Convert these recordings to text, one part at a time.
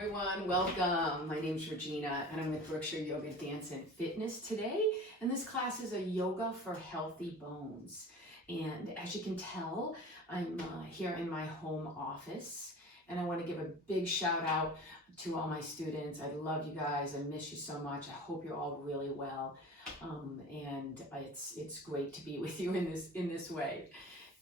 everyone, welcome. My name is Regina and I'm with Berkshire Yoga Dance and Fitness today. And this class is a yoga for healthy bones. And as you can tell, I'm here in my home office and I want to give a big shout out to all my students. I love you guys. I miss you so much. I hope you're all really well. And it's great to be with you in this way.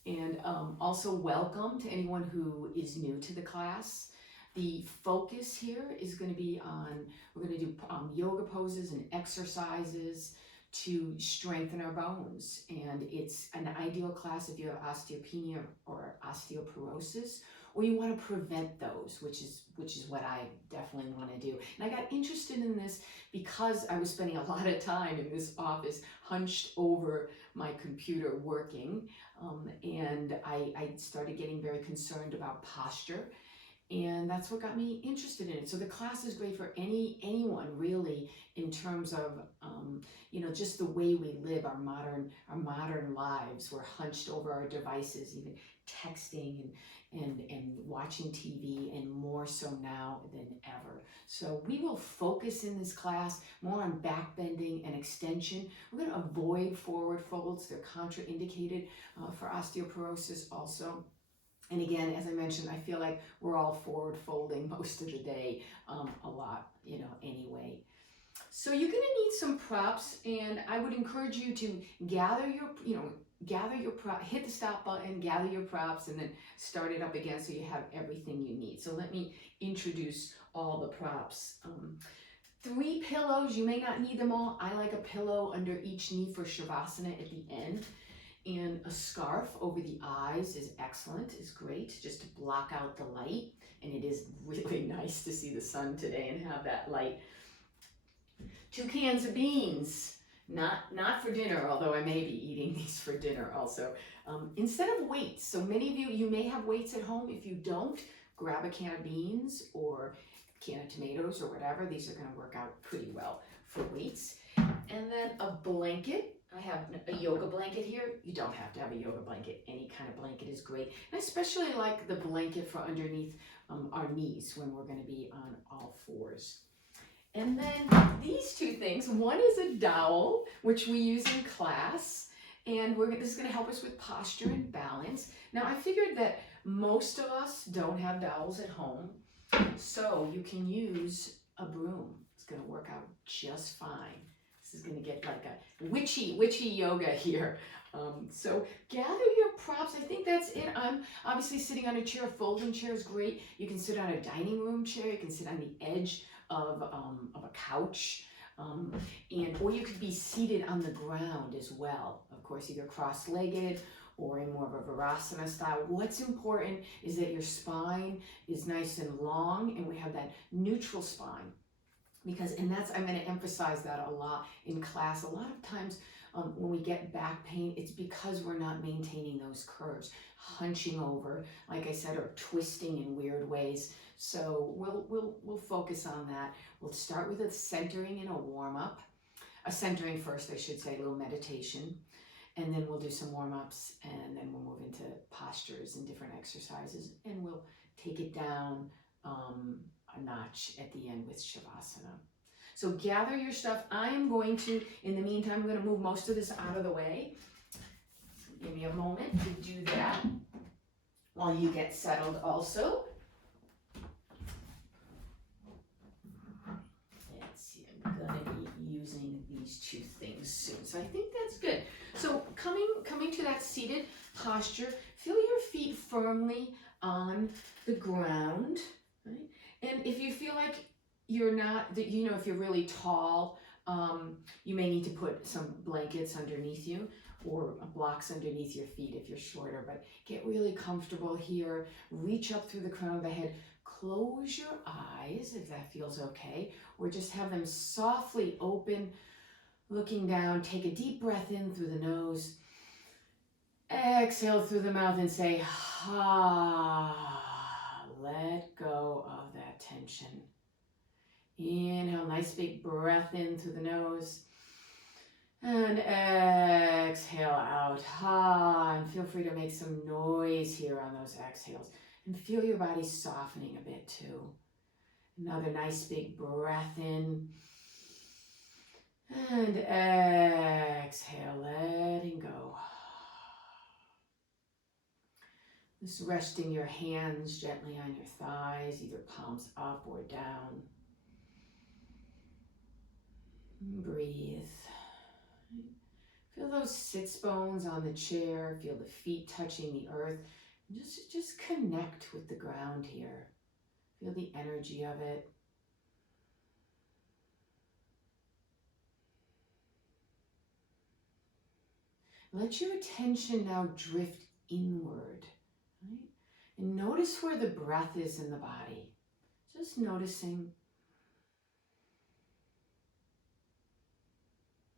And also welcome to anyone who is new to the class. The focus here is going to be on, we're going to do yoga poses and exercises to strengthen our bones. And it's an ideal class if you have osteopenia or osteoporosis, or you want to prevent those, which is what I definitely want to do. And I got interested in this because I was spending a lot of time in this office hunched over my computer working, and I started getting very concerned about posture. And that's what got me interested in it. So the class is great for anyone really, in terms of just the way we live our modern lives. We're hunched over our devices, even texting and watching TV, and more so now than ever. So we will focus in this class more on back bending and extension. We're going to avoid forward folds. They're contraindicated for osteoporosis also. And again, as I mentioned, I feel like we're all forward folding most of the day, a lot, anyway. So you're gonna need some props, and I would encourage you to gather your prop, hit the stop button, gather your props, and then start it up again so you have everything you need. So let me introduce all the props. 3 pillows, you may not need them all. I like a pillow under each knee for Shavasana at the end. And a scarf over the eyes is excellent, is great, just to block out the light. And it is really nice to see the sun today and have that light. 2 cans of beans, not for dinner, although I may be eating these for dinner also. Instead of weights, so many of you may have weights at home. If you don't, grab a can of beans or a can of tomatoes or whatever. These are going to work out pretty well for weights. And then a blanket. I have a yoga blanket here. You don't have to have a yoga blanket. Any kind of blanket is great. And I especially like the blanket for underneath our knees when we're going to be on all fours. And then these 2 things. One is a dowel, which we use in class. And this is going to help us with posture and balance. Now, I figured that most of us don't have dowels at home. So you can use a broom. It's going to work out just fine. This is going to get like a witchy yoga here. So gather your props. I think that's it. I'm obviously sitting on a chair. Folding chair is great. You can sit on a dining room chair. You can sit on the edge of a couch. Or you could be seated on the ground as well. Of course, either cross-legged or in more of a Virasana style. What's important is that your spine is nice and long and we have that neutral spine. I'm going to emphasize that a lot in class. A lot of times when we get back pain, it's because we're not maintaining those curves, hunching over, like I said, or twisting in weird ways. So we'll focus on that. We'll start with a centering and a warm-up. A centering first, I should say, a little meditation. And then we'll do some warm-ups, and then we'll move into postures and different exercises. And we'll take it down a notch at the end with Shavasana. So gather your stuff. I'm going to, in the meantime, I'm going to move most of this out of the way. So give me a moment to do that while you get settled also. Let's see, I'm going to be using these 2 things soon. So I think that's good. So coming to that seated posture, feel your feet firmly on the ground. Right? And if you feel like you're not, if you're really tall, you may need to put some blankets underneath you or blocks underneath your feet if you're shorter, but get really comfortable here. Reach up through the crown of the head. Close your eyes if that feels okay, or just have them softly open, looking down. Take a deep breath in through the nose. Exhale through the mouth and say, ha. Let go of that tension. Inhale, nice big breath in through the nose. And exhale out. And feel free to make some noise here on those exhales. And feel your body softening a bit too. Another nice big breath in. And exhale, letting go. Just resting your hands gently on your thighs, either palms up or down. Breathe. Feel those sits bones on the chair. Feel the feet touching the earth. Just connect with the ground here. Feel the energy of it. Let your attention now drift inward. Right? And notice where the breath is in the body. Just noticing.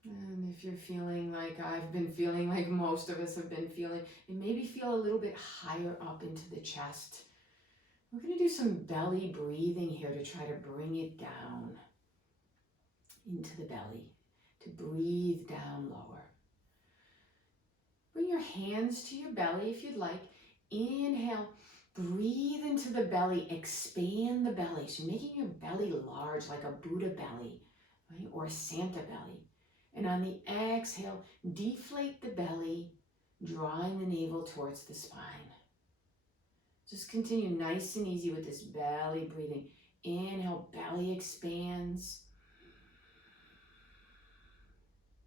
And if you're feeling like I've been feeling, like most of us have been feeling, and maybe feel a little bit higher up into the chest. We're going to do some belly breathing here to try to bring it down into the belly, to breathe down lower. Bring your hands to your belly if you'd like. Inhale, breathe into the belly, expand the belly. So making your belly large like a Buddha belly, right? Or a Santa belly. And on the exhale, deflate the belly, drawing the navel towards the spine. Just continue nice and easy with this belly breathing. Inhale, belly expands.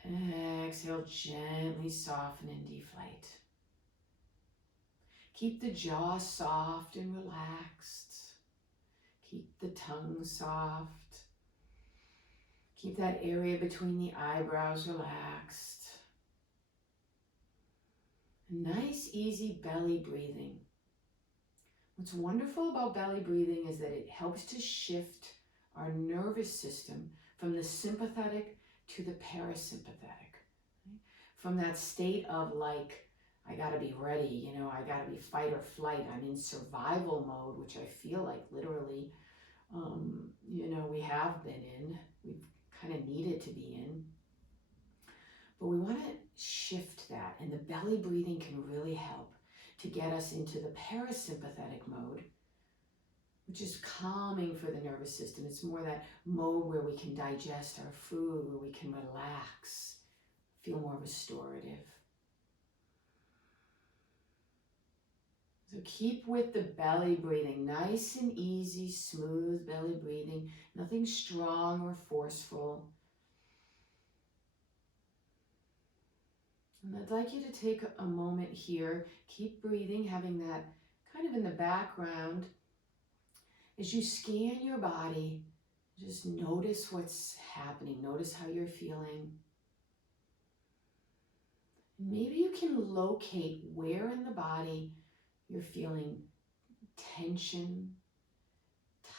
Exhale, gently soften and deflate. Keep the jaw soft and relaxed. Keep the tongue soft. Keep that area between the eyebrows relaxed. Nice, easy belly breathing. What's wonderful about belly breathing is that it helps to shift our nervous system from the sympathetic to the parasympathetic. Right? From that state of like, I gotta be ready, I gotta be fight or flight. I'm in survival mode, which I feel like literally, we have been in. We've kind of needed to be in. But we want to shift that, and the belly breathing can really help to get us into the parasympathetic mode, which is calming for the nervous system. It's more that mode where we can digest our food, where we can relax, feel more restorative. So keep with the belly breathing, nice and easy, smooth belly breathing, nothing strong or forceful. And I'd like you to take a moment here, keep breathing, having that kind of in the background. As you scan your body, just notice what's happening, notice how you're feeling. Maybe you can locate where in the body you're feeling tension,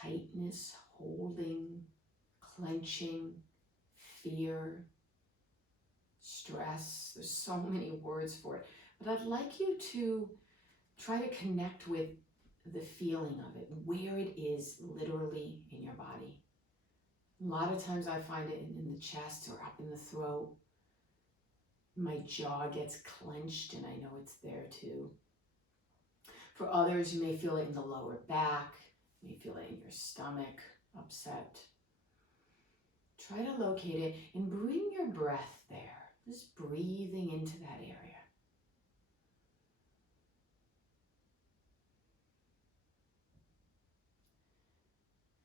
tightness, holding, clenching, fear, stress. There's so many words for it. But I'd like you to try to connect with the feeling of it, where it is literally in your body. A lot of times I find it in the chest or up in the throat. My jaw gets clenched and I know it's there too. For others, you may feel it in the lower back, you may feel it in your stomach, upset. Try to locate it and bring your breath there, just breathing into that area.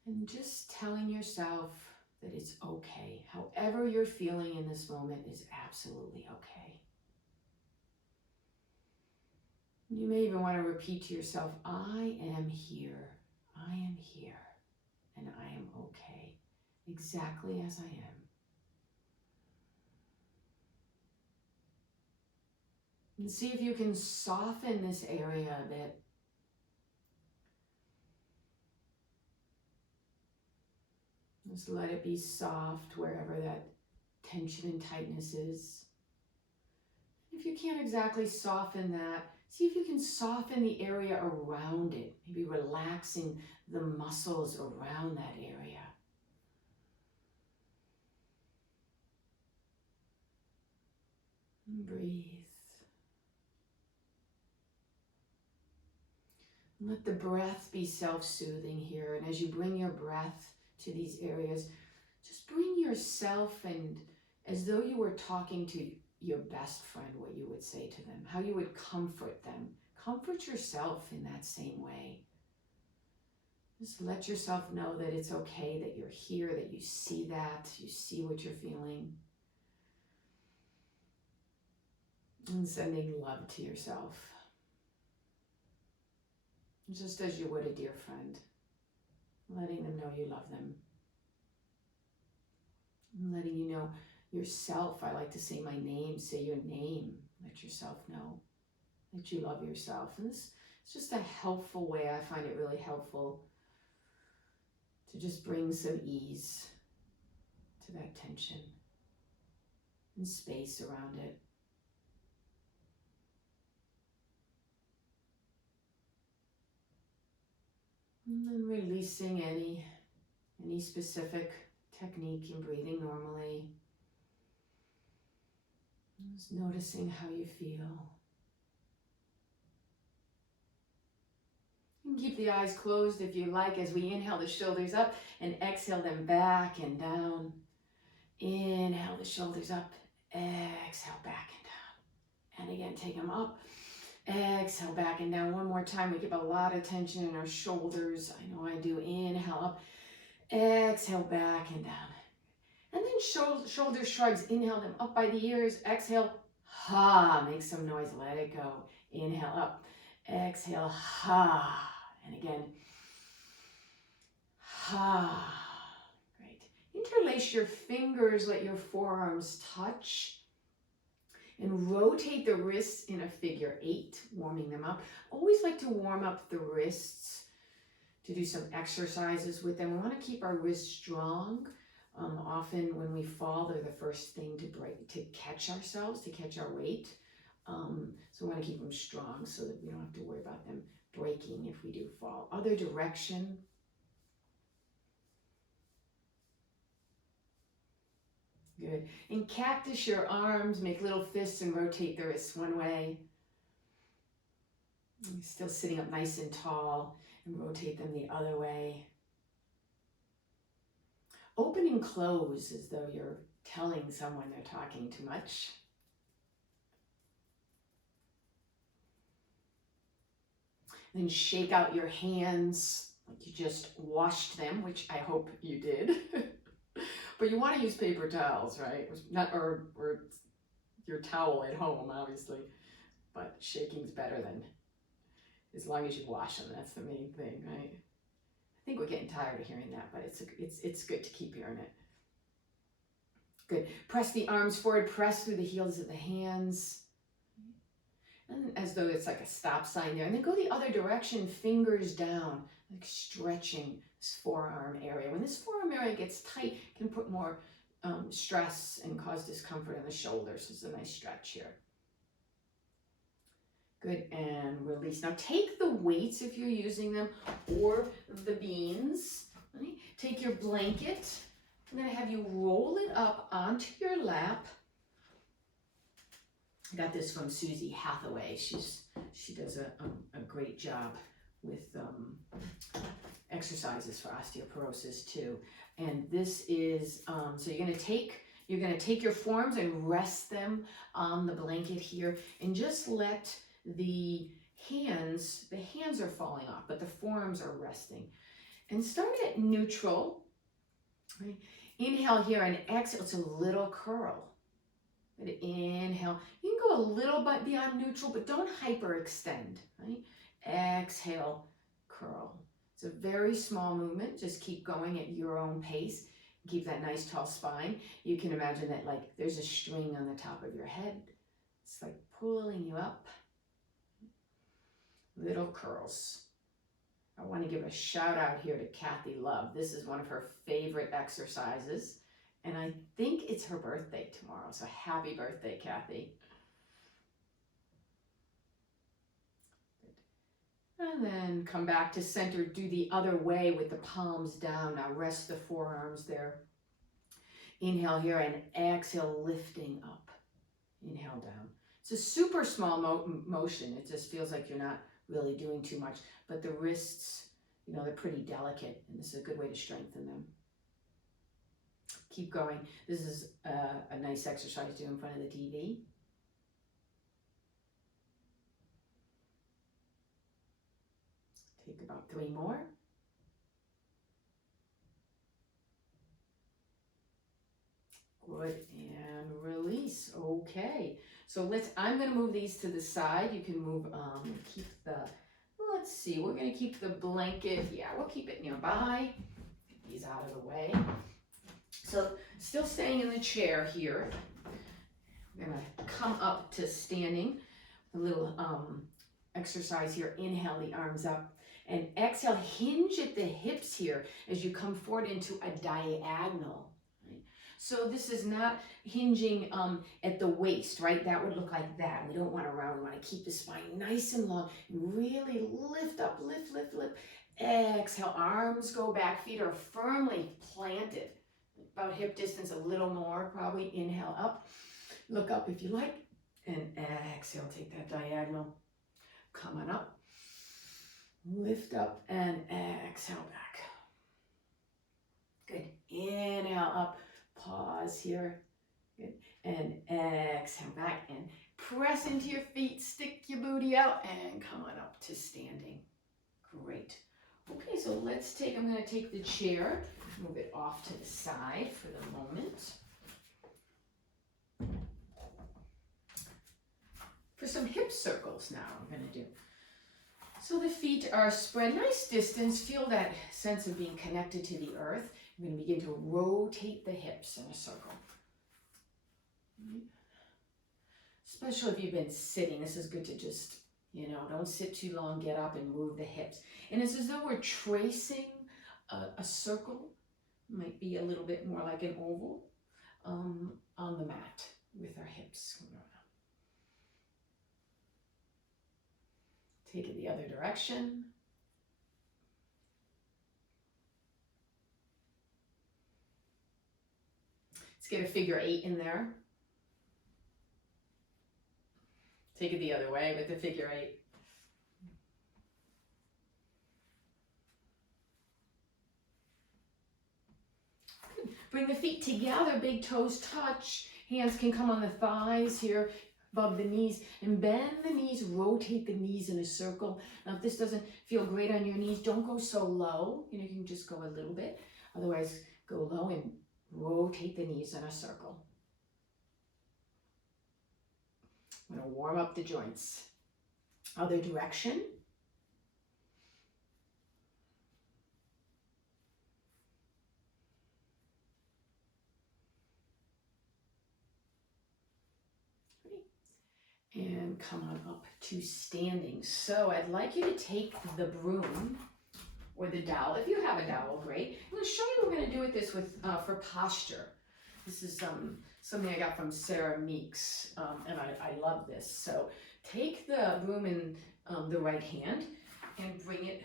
And just telling yourself that it's okay. However you're feeling in this moment is absolutely okay. You may even want to repeat to yourself, I am here, and I am okay, exactly as I am. And see if you can soften this area a bit. Just let it be soft wherever that tension and tightness is. If you can't exactly soften that, see if you can soften the area around it, maybe relaxing the muscles around that area. And breathe. Let the breath be self-soothing here. And as you bring your breath to these areas, just bring yourself, and as though you were talking to your best friend, what you would say to them, how you would comfort them. Comfort yourself in that same way. Just let yourself know that it's okay, that you're here, that you see what you're feeling. And sending love to yourself. Just as you would a dear friend. Letting them know you love them. And letting you know yourself. I like to say my name. Say your name. Let yourself know that you love yourself. And this is just a helpful way. I find it really helpful to just bring some ease to that tension and space around it. And then releasing any specific technique in breathing normally. Just noticing how you feel. You can keep the eyes closed if you like as we inhale the shoulders up and exhale them back and down. Inhale the shoulders up, exhale back and down. And again, take them up. Exhale back and down. One more time. We keep a lot of tension in our shoulders. I know I do. Inhale up. Exhale back and down. And then shoulder shrugs. Inhale them up by the ears. Exhale. Ha. Make some noise. Let it go. Inhale up. Exhale. Ha. And again. Ha. Great. Interlace your fingers. Let your forearms touch. And rotate the wrists in a figure 8, warming them up. Always like to warm up the wrists to do some exercises with them. We want to keep our wrists strong. Often when we fall, they're the first thing to catch ourselves, to catch our weight. So we want to keep them strong so that we don't have to worry about them breaking if we do fall. Other direction. Good. And cactus your arms, make little fists and rotate the wrists one way. And still sitting up nice and tall and rotate them the other way. Open and close as though you're telling someone they're talking too much. Then shake out your hands like you just washed them, which I hope you did. But you want to use paper towels, right? Or your towel at home, obviously. But shaking's better than, as long as you wash them. That's the main thing, right? I think we're getting tired of hearing that, but it's good to keep hearing it. Good. Press the arms forward. Press through the heels of the hands. And as though it's like a stop sign there. And then go the other direction, fingers down, like stretching this forearm area. When this forearm area gets tight, it can put more stress and cause discomfort in the shoulders. This is a nice stretch here. Good, and release. Now take the weights if you're using them, or the beans. Right? Take your blanket. I'm going to have you roll it up onto your lap. I got this from Susie Hathaway. She does a great job with exercises for osteoporosis too. And this is so you're gonna take your forearms and rest them on the blanket here, and just let the hands are falling off, but the forearms are resting. And start at neutral. Right? Inhale here and exhale. It's a little curl. But inhale. You can go a little bit beyond neutral, but don't hyperextend. Right? Exhale, curl. It's a very small movement. Just keep going at your own pace. Keep that nice tall spine. You can imagine that like there's a string on the top of your head. It's like pulling you up. Little curls. I want to give a shout out here to Kathy Love. This is one of her favorite exercises. And I think it's her birthday tomorrow. So happy birthday, Kathy. And then come back to center. Do the other way with the palms down. Now rest the forearms there. Inhale here and exhale, lifting up. Inhale down. It's a super small motion. It just feels like you're not really doing too much. But the wrists, you know, they're pretty delicate, and this is a good way to strengthen them. Keep going. This is a nice exercise to do in front of the TV. Take about 3 more. Good, and release. Okay, so I'm gonna move these to the side. You can move, keep let's see, we're gonna keep the blanket, yeah, we'll keep it nearby. Get these out of the way. So still staying in the chair here. We're gonna come up to standing. A little exercise here. Inhale the arms up and exhale, hinge at the hips here as you come forward into a diagonal. Right? So this is not hinging at the waist, right? That would look like that. We don't want to round. We want to keep the spine nice and long. Really lift up, lift, lift, lift. Exhale, arms go back, feet are firmly planted. About hip distance, a little more probably. Inhale up, look up if you like, and exhale, take that diagonal. Come on up, lift up, and exhale back. Good. Inhale up, pause here. Good. And exhale back, and press into your feet, stick your booty out, and come on up to standing. Great. Okay, so I'm going to take the chair, move it off to the side for the moment. For some hip circles now, I'm going to do. So the feet are spread nice distance. Feel that sense of being connected to the earth. I'm going to begin to rotate the hips in a circle. Especially if you've been sitting, this is good to just, you know, don't sit too long, get up and move the hips. And it's as though we're tracing a circle, might be a little bit more like an oval, on the mat with our hips. Take it the other direction. Let's get a figure 8 in there. Take it the other way with the figure 8. Good. Bring the feet together, big toes touch. Hands can come on the thighs here, above the knees, and bend the knees, rotate the knees in a circle. Now, if this doesn't feel great on your knees, don't go so low. You know, you can just go a little bit. Otherwise, go low and rotate the knees in a circle. I'm going to warm up the joints. Other direction. And come on up to standing. So I'd like you to take the broom or the dowel. If you have a dowel, great. I'm going to show you what we're going to do with this for posture. This is something I got from Sarah Meeks, and I love this. So take the broom in the right hand and bring it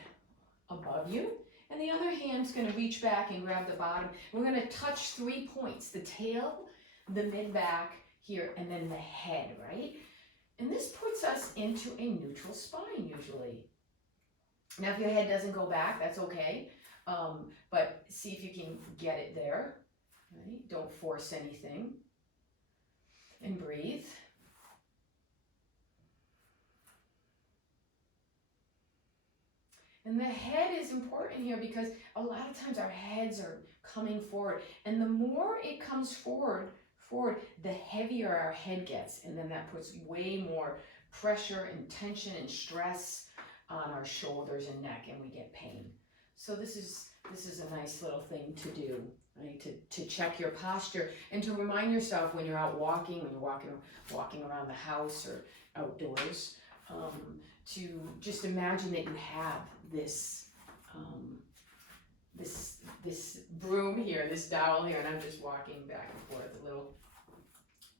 above you. And the other hand's going to reach back and grab the bottom. We're going to touch 3 points, the tail, the mid-back here, and then the head, right? And this puts us into a neutral spine usually. Now, if your head doesn't go back, that's okay. But see if you can get it there. Right? Don't force anything. And breathe. And the head is important here because a lot of times our heads are coming forward. And the more it comes forward, the heavier our head gets. And then that puts way more pressure and tension and stress on our shoulders and neck, and we get pain. So this is a nice little thing to do, right? To check your posture and to remind yourself when you're out walking, when you're walking around the house or outdoors, to just imagine that you have this this broom here, this dowel here, and I'm just walking back and forth a little.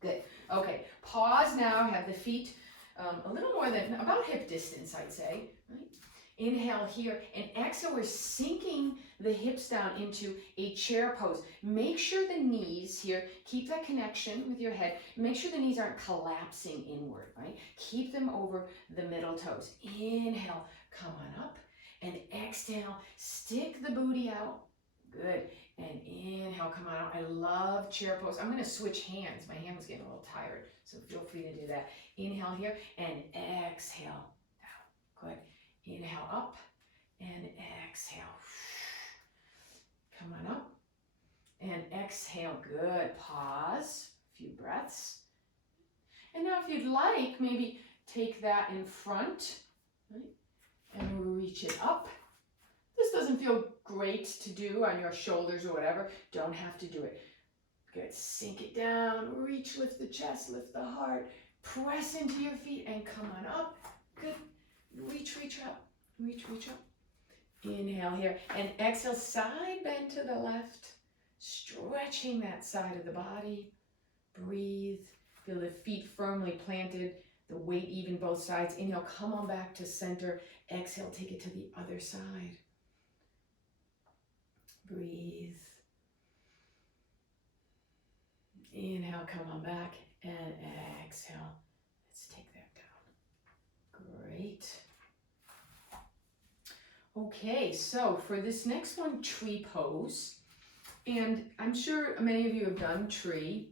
Good. Okay. Pause now. Have the feet a little more than about hip distance, I'd say. Right? Inhale here, and exhale, we're sinking the hips down into a chair pose. Make sure the knees here, keep that connection with your head. Make sure the knees aren't collapsing inward, right? Keep them over the middle toes. Inhale, come on up, and exhale, stick the booty out. Good. And inhale, come on out. I love chair pose. I'm going to switch hands. My hand was getting a little tired, so feel free to do that. Inhale here, and exhale down. Good. Inhale up and exhale. Come on up and exhale. Good. Pause. A few breaths. And now if you'd like, maybe take that in front, right? And reach it up. This doesn't feel great to do on your shoulders or whatever. Don't have to do it. Good. Sink it down. Reach, lift the chest, lift the heart. Press into your feet and come on up. Good. Reach up. Reach up. Inhale here. And exhale, side bend to the left. Stretching that side of the body. Breathe. Feel the feet firmly planted. The weight even both sides. Inhale, come on back to center. Exhale, take it to the other side. Breathe. Inhale, come on back. And exhale. Let's take that down. Great. Okay, so for this next one, tree pose. And I'm sure many of you have done tree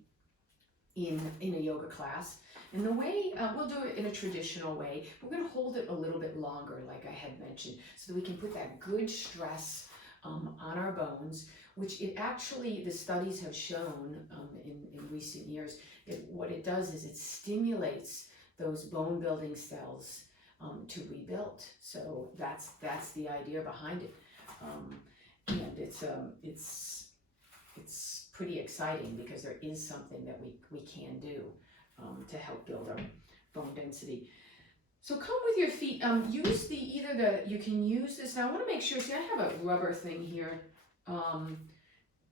in a yoga class. And the way, we'll do it in a traditional way. We're going to hold it a little bit longer, like I had mentioned, so that we can put that good stress on our bones, which it actually, the studies have shown in recent years, that what it does is it stimulates those bone building cells to rebuild. So that's the idea behind it. And it's pretty exciting because there is something that we can do to help build our bone density. So come with your feet. Use you can use this. Now I want to make sure, see, I have a rubber thing here. And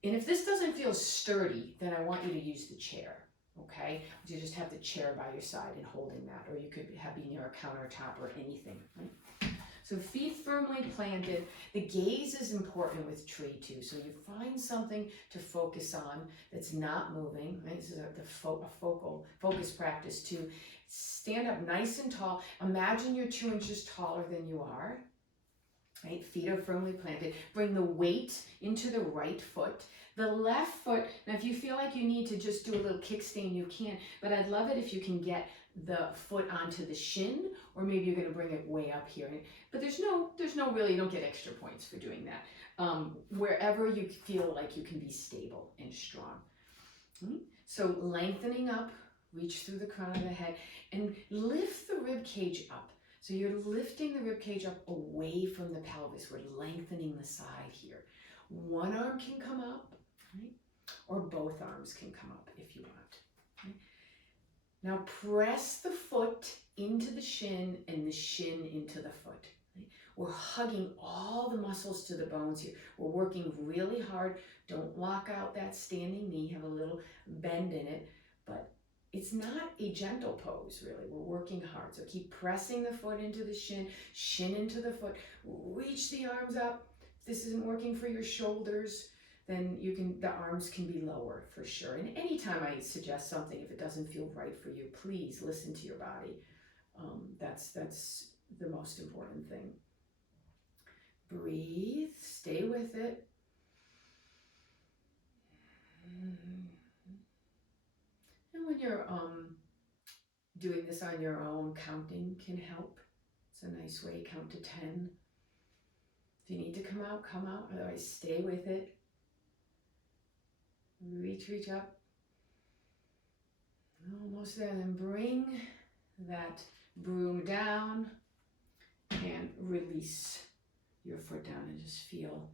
if this doesn't feel sturdy, then I want you to use the chair. Okay, you just have the chair by your side and holding that, or you could be near a countertop or anything, right? So feet firmly planted. The gaze is important with tree too. So you find something to focus on that's not moving, right? This is a focus practice too. Stand up nice and tall. Imagine you're 2 inches taller than you are, right? Feet are firmly planted. Bring the weight into the right foot. The left foot, now if you feel like you need to just do a little kickstand, you can, but I'd love it if you can get the foot onto the shin, or maybe you're going to bring it way up here. But there's no really, you don't get extra points for doing that. Wherever you feel like you can be stable and strong. So lengthening up, reach through the crown of the head, and lift the rib cage up. So you're lifting the rib cage up away from the pelvis. We're lengthening the side here. One arm can come up, right? Or both arms can come up if you want. Okay? Now press the foot into the shin and the shin into the foot. Right? We're hugging all the muscles to the bones here. We're working really hard. Don't lock out that standing knee. Have a little bend in it, but it's not a gentle pose, really. We're working hard. So keep pressing the foot into the shin, shin into the foot. Reach the arms up. If this isn't working for your shoulders, then the arms can be lower for sure. And anytime I suggest something, if it doesn't feel right for you, please listen to your body. That's the most important thing. Breathe, stay with it. And when you're doing this on your own, counting can help. It's a nice way, count to 10. If you need to come out, otherwise stay with it. Reach up. Almost there, then bring that broom down and release your foot down and just feel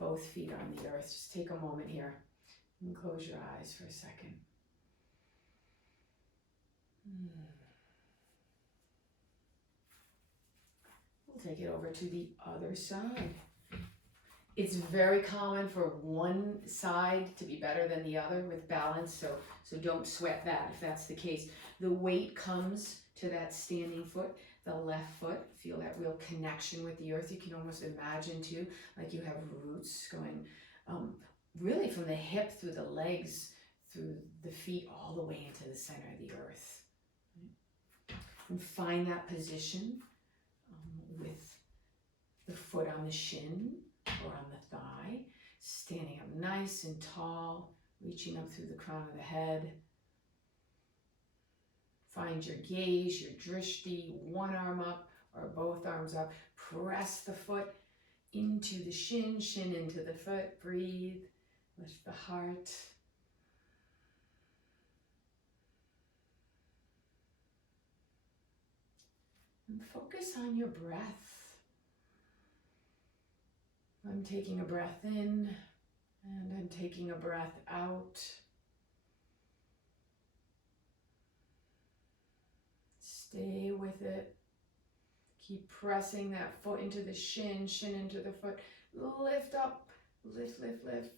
both feet on the earth. Just take a moment here and close your eyes for a second. We'll take it over to the other side. It's very common for one side to be better than the other with balance, so don't sweat that if that's the case. The weight comes to that standing foot. the left foot. Feel that real connection with the earth. You can almost imagine too, like you have roots going really from the hip through the legs, through the feet, all the way into the center of the earth. And find that position with the foot on the shin or on the thigh, standing up nice and tall, reaching up through the crown of the head. Find your gaze, your drishti, one arm up or both arms up. Press the foot into the shin, shin into the foot. Breathe, lift the heart. And focus on your breath. I'm taking a breath in and I'm taking a breath out. Stay with it. Keep pressing that foot into the shin, shin into the foot. Lift up, lift, lift, lift.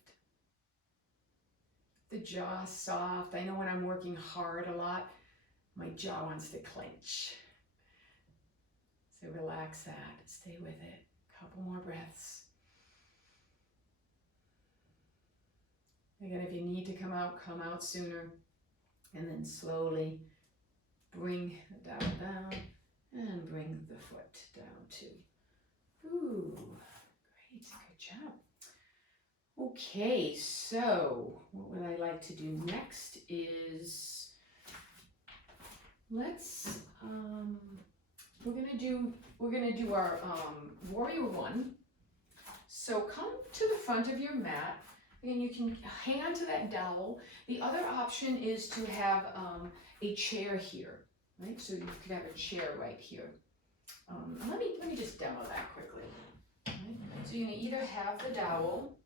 The jaw soft. I know when I'm working hard a lot, my jaw wants to clench. So relax that, stay with it. Couple more breaths. Again, if you need to come out sooner. And then slowly bring the dowel down and bring the foot down too. Ooh, great, good job. Okay, so what would I like to do next is let's we're gonna do our warrior one. So come to the front of your mat and you can hang on to that dowel. The other option is to have a chair here, right? So you could have a chair right here. Let me just demo that quickly. Right? So you can either have the dowel.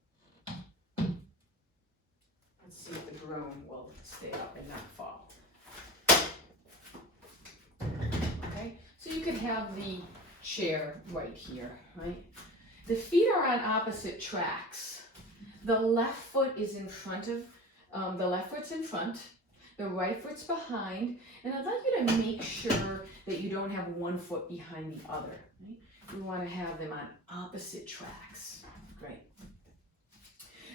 Let's see if the broom will stay up and not fall. Okay, so you could have the chair right here, right? The feet are on opposite tracks. The left foot is in front of, the left foot's in front, the right foot's behind, and I'd like you to make sure that you don't have one foot behind the other, right? We want to have them on opposite tracks. Great.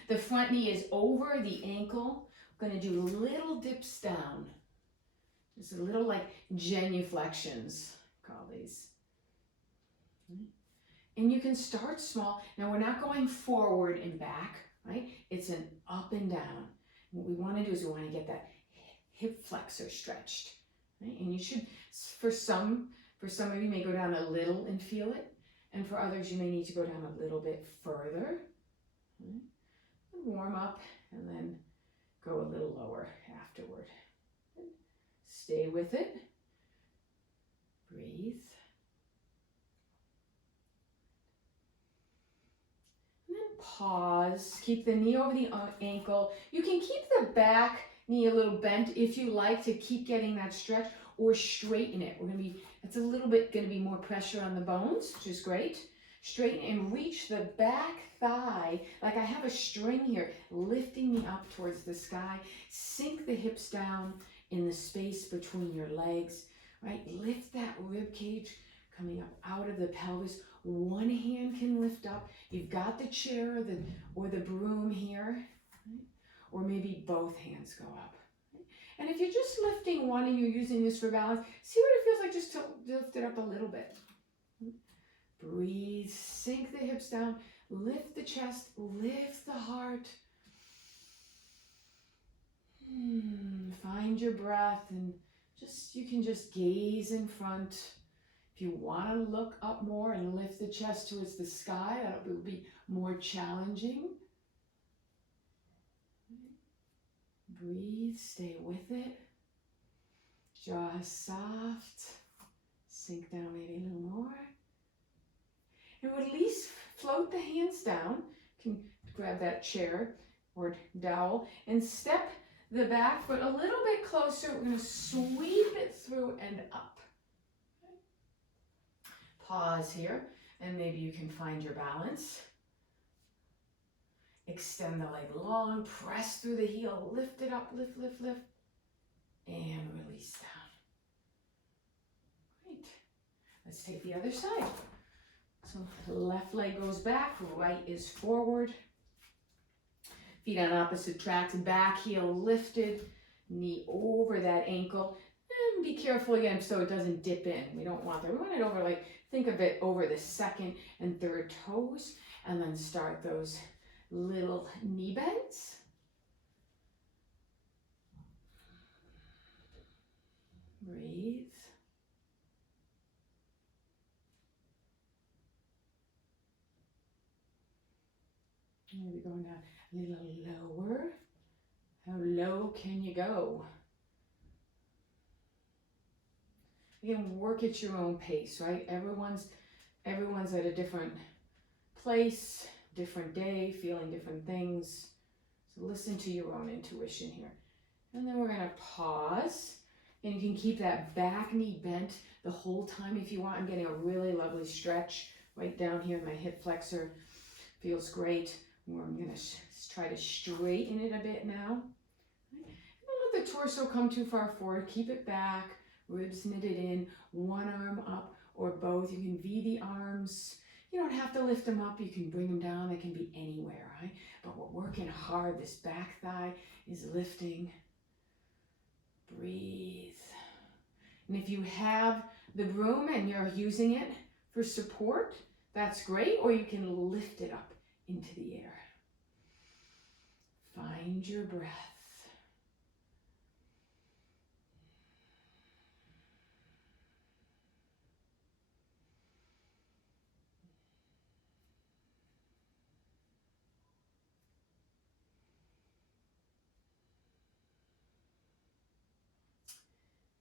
The front knee is over the ankle. We're going to do little dips down. Just a little like genuflections, call these. And you can start small. Now we're not going forward and back, right? It's an up and down. What we want to do is we want to get that hip flexor stretched, right? And you should, for some of you may go down a little and feel it. And for others, you may need to go down a little bit further. Right? Warm up and then go a little lower afterward. Stay with it. Breathe. And then pause. Keep the knee over the ankle. You can keep the back knee a little bent if you like to keep getting that stretch, or straighten it. It's a little bit going to be more pressure on the bones, which is great. Straighten and reach the back thigh, like I have a string here, lifting me up towards the sky. Sink the hips down in the space between your legs, right? Lift that rib cage coming up out of the pelvis. One hand can lift up. You've got the chair or the broom here, right? Or maybe both hands go up. Right? And if you're just lifting one and you're using this for balance, see what it feels like just to lift it up a little bit. Breathe, sink the hips down, lift the chest, lift the heart. Find your breath and you can just gaze in front. If you want to look up more and lift the chest towards the sky, that will be more challenging. Breathe, stay with it. Jaw soft. Sink down maybe a little more. And at least float the hands down. You can grab that chair or dowel and step the back foot a little bit closer. We're going to sweep it through and up. Okay. Pause here, and maybe you can find your balance. Extend the leg long, press through the heel, lift it up, lift, lift, lift, and release down. Great. Let's take the other side. So left leg goes back, right is forward. Feet on opposite tracks, back heel lifted, knee over that ankle. And be careful again so it doesn't dip in. We don't want that. We want it over, like, think of it over the second and third toes, and then start those little knee bends. Breathe. Maybe going down a little lower. How low can you go? Again, work at your own pace, right? Everyone's at a different place, different day, feeling different things. So listen to your own intuition here. And then we're gonna pause. And you can keep that back knee bent the whole time if you want. I'm getting a really lovely stretch right down here in my hip flexor. Feels great. Or I'm gonna try to straighten it a bit now. Don't let the torso come too far forward. Keep it back, ribs knitted in, one arm up or both. You can V the arms. You don't have to lift them up. You can bring them down. They can be anywhere, right? But we're working hard. This back thigh is lifting. Breathe. And if you have the broom and you're using it for support, that's great. Or you can lift it up into the air. Find your breath.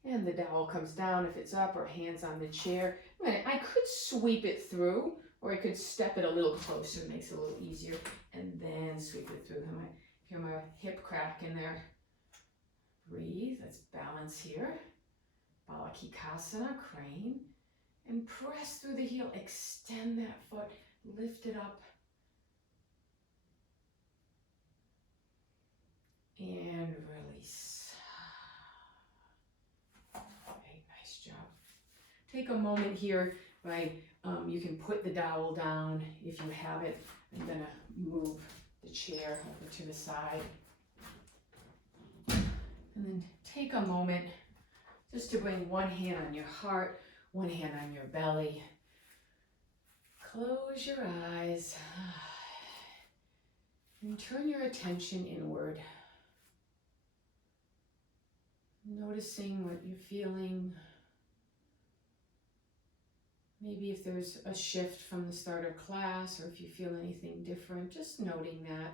And the dowel comes down if it's up, or hands on the chair. I could sweep it through, or I could step it a little closer. It makes it a little easier. And then sweep it through. Feel my hip crack in there. Breathe. Let's balance here. Balakikasana, crane. And press through the heel. Extend that foot. Lift it up. And release. Take a moment here, right? You can put the dowel down if you have it. I'm gonna move the chair over to the side. And then take a moment just to bring one hand on your heart, one hand on your belly. Close your eyes and turn your attention inward. Noticing what you're feeling. Maybe if there's a shift from the start of class, or if you feel anything different, just noting that.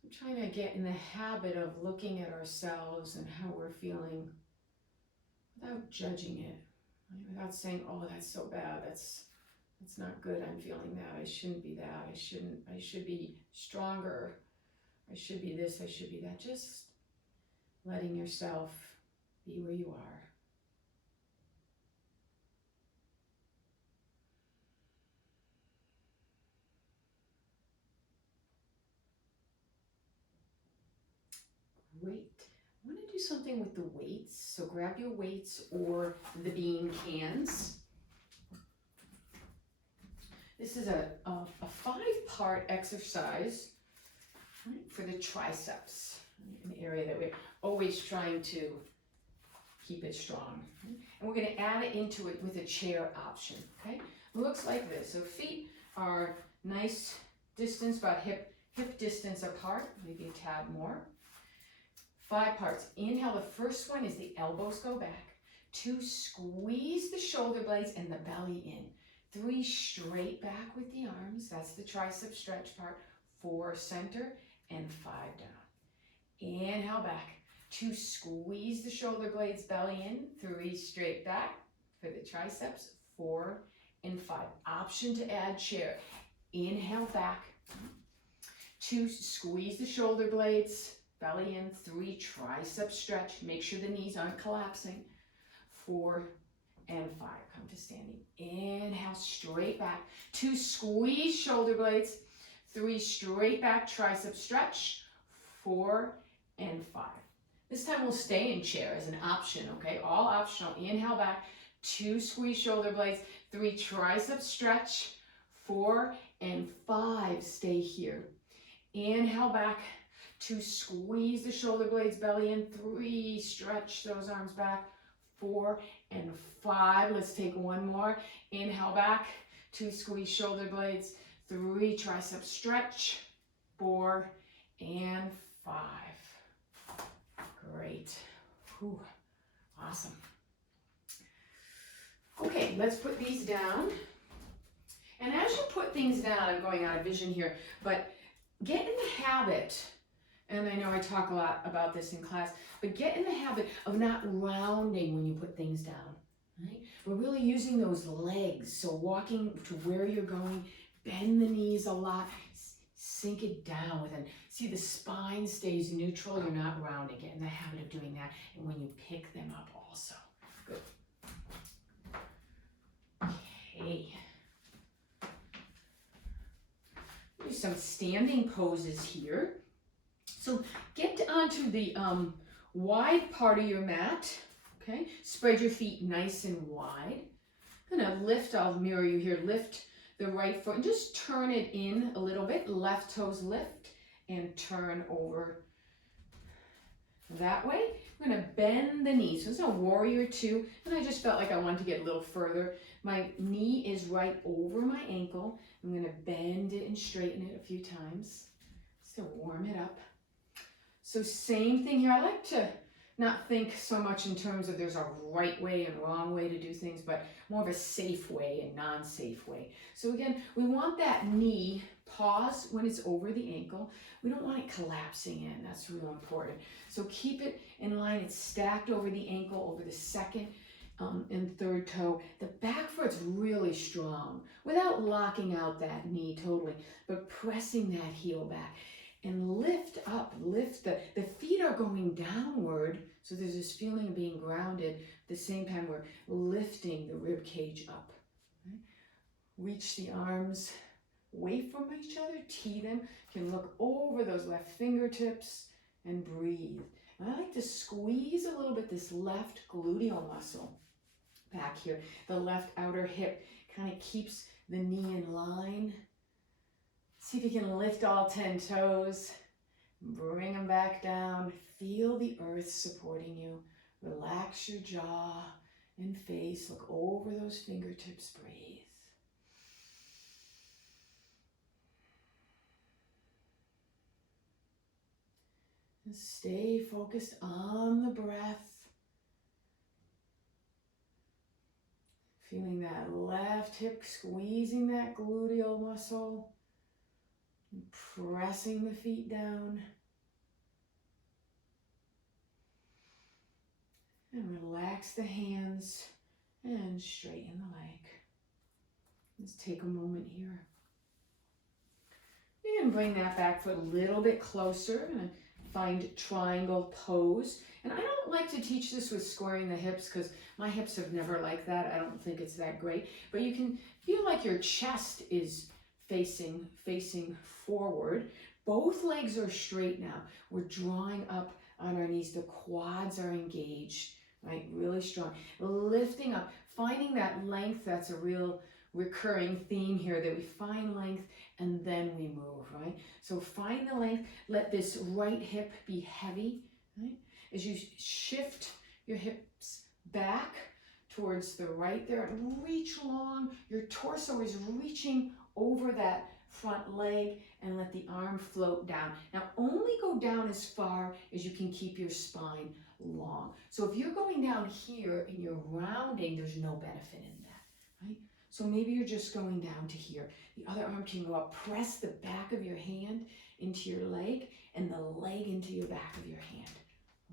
So I'm trying to get in the habit of looking at ourselves and how we're feeling without judging it, right? Without saying, oh, that's so bad, that's not good, I'm feeling that, I shouldn't be that, I should be stronger, I should be this, I should be that. Just letting yourself be where you are. Great. I want to do something with the weights. So grab your weights or the bean cans. This is a 5-part exercise, right, for the triceps, an area that we're always trying to keep it strong. Right? And we're going to add it into it with a chair option. Okay, it looks like this. So feet are nice distance, about hip distance apart, maybe a tad more. 5 parts. Inhale, the first one is the elbows go back. 2, squeeze the shoulder blades and the belly in. 3, straight back with the arms. That's the tricep stretch part. 4, center, and 5 down. Inhale back. 2, squeeze the shoulder blades, belly in. 3, straight back for the triceps. 4 and 5. Option to add chair. Inhale back. 2, squeeze the shoulder blades, belly in. 3, tricep stretch. Make sure the knees aren't collapsing. 4 and 5. Come to standing. Inhale, straight back. 2, squeeze shoulder blades. 3, straight back, tricep stretch. 4 and 5. This time we'll stay in chair as an option, okay? All optional. Inhale back. 2 squeeze shoulder blades, 3 tricep stretch, 4 and 5 stay here. Inhale back, 2 squeeze the shoulder blades, belly in, 3 stretch those arms back, 4 and 5. Let's take one more. Inhale back, 2 squeeze shoulder blades, 3 tricep stretch, 4 and 5. Great. Whew. Awesome. Okay, let's put these down. And as you put things down, I'm going out of vision here, but get in the habit, and I know I talk a lot about this in class, but get in the habit of not rounding when you put things down. Right? We're really using those legs, so walking to where you're going, bend the knees a lot, sink it down with it. See, the spine stays neutral, you're not rounding. Get in the habit of doing that, and when you pick them up also. Good. Okay. Do some standing poses here. So get onto the wide part of your mat. Okay, spread your feet nice and wide. I'm gonna lift, I'll mirror you here, lift the right foot and just turn it in a little bit. Left toes lift and turn over that way. I'm gonna bend the knees. So it's a warrior 2, and I just felt like I wanted to get a little further. My knee is right over my ankle. I'm gonna bend it and straighten it a few times just to warm it up. So same thing here. I like to not think so much in terms of there's a right way and wrong way to do things, but more of a safe way and non-safe way. So again, we want that knee, pause when it's over the ankle. We don't want it collapsing in. That's real important. So keep it in line. It's stacked over the ankle, over the second and third toe. The back foot's really strong without locking out that knee totally, but pressing that heel back. And lift up, lift the feet are going downward, so there's this feeling of being grounded. At the same time, we're lifting the rib cage up. Right? Reach the arms away from each other, tee them. You can look over those left fingertips and breathe. And I like to squeeze a little bit this left gluteal muscle back here. The left outer hip kind of keeps the knee in line. See if you can lift all 10 toes, bring them back down. Feel the earth supporting you. Relax your jaw and face. Look over those fingertips. Breathe. And stay focused on the breath. Feeling that left hip squeezing that gluteal muscle. Pressing the feet down. And relax the hands and straighten the leg. Let's take a moment here. You can bring that back foot a little bit closer and find triangle pose. And I don't like to teach this with squaring the hips because my hips have never liked that. I don't think it's that great. But you can feel like your chest is facing forward. Both legs are straight now. We're drawing up on our knees. The quads are engaged, right? Really strong. Lifting up, finding that length. That's a real recurring theme here, that we find length and then we move, right? So find the length. Let this right hip be heavy, right? As you shift your hips back towards the right there, and reach long. Your torso is reaching over that front leg, and let the arm float down. Now only go down as far as you can keep your spine long. So if you're going down here and you're rounding, there's no benefit in that, right? So maybe you're just going down to here. The other arm can go up. Press the back of your hand into your leg and the leg into your back of your hand,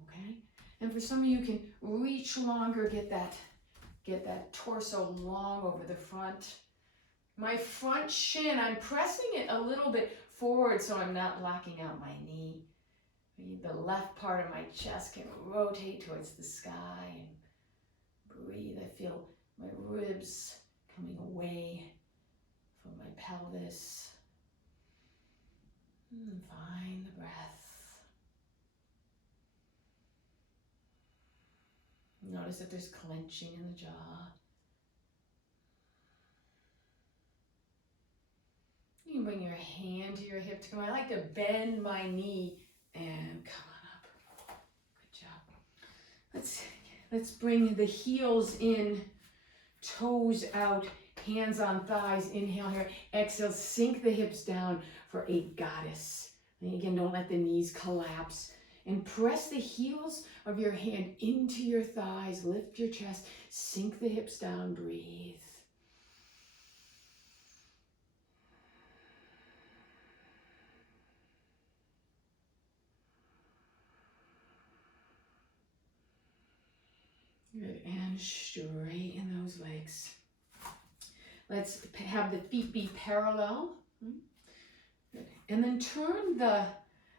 okay? And for some of you can reach longer, get that torso long over the front. My front shin, I'm pressing it a little bit forward so I'm not locking out my knee. The left part of my chest can rotate towards the sky and breathe. I feel my ribs coming away from my pelvis. And find the breath. Notice that there's clenching in the jaw. You can bring your hand to your hip to come. I like to bend my knee and come on up. Good job. Let's bring the heels in, toes out, hands on thighs. Inhale here. Exhale, sink the hips down for a goddess. And again, don't let the knees collapse. And press the heels of your hand into your thighs. Lift your chest. Sink the hips down. Breathe. Good, and straighten those legs. Let's have the feet be parallel. Good. And then turn the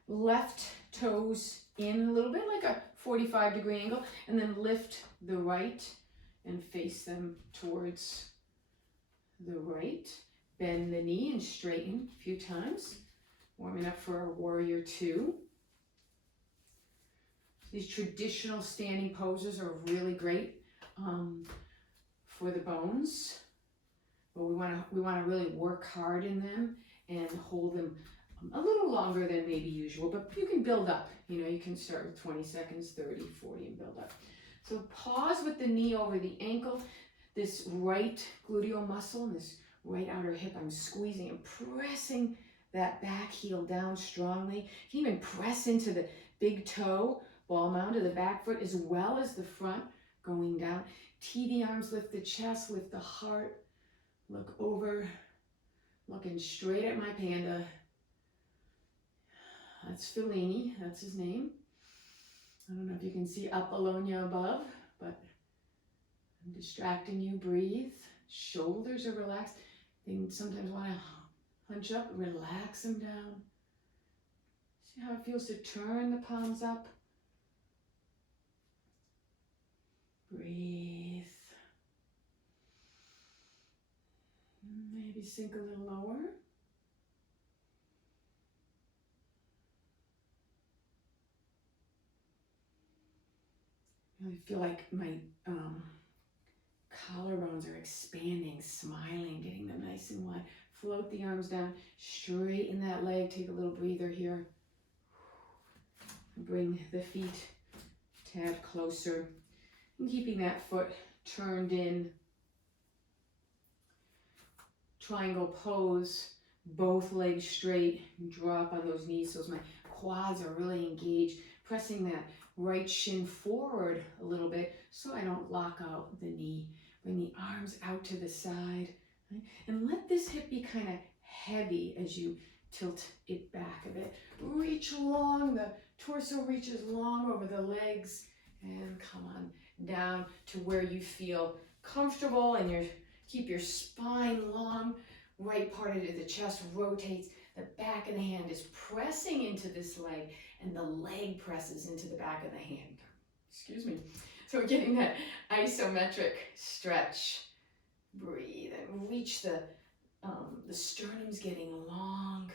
left toes in a little bit, like a 45-degree angle, and then lift the right and face them towards the right. Bend the knee and straighten a few times. Warming up for our warrior two. These traditional standing poses are really great for the bones, but we want to really work hard in them and hold them a little longer than maybe usual, but you can build up. You know, you can start with 20 seconds, 30, 40, and build up. So pause with the knee over the ankle. This right gluteal muscle and this right outer hip, I'm squeezing and pressing that back heel down strongly. You can even press into the big toe, ball mound of the back foot, as well as the front going down. Tee the arms, lift the chest, lift the heart. Look over, looking straight at my panda. That's Fellini, that's his name. I don't know if you can see Apollonia above, but I'm distracting you. Breathe. Shoulders are relaxed. They sometimes want to hunch up, relax them down. See how it feels to turn the palms up. Breathe. Maybe sink a little lower. I feel like my collarbones are expanding, smiling, getting them nice and wide. Float the arms down, straighten that leg. Take a little breather here. Bring the feet a tad closer. And keeping that foot turned in. Triangle pose, both legs straight. Drop on those knees so my quads are really engaged. Pressing that right shin forward a little bit so I don't lock out the knee. Bring the arms out to the side. Right? And let this hip be kind of heavy as you tilt it back a bit. Reach long, the torso reaches long over the legs, and come on down to where you feel comfortable, and keep your spine long. Right part of the chest rotates. The back of the hand is pressing into this leg, and the leg presses into the back of the hand. Excuse me. So we're getting that isometric stretch. Breathe and reach the sternum's getting long.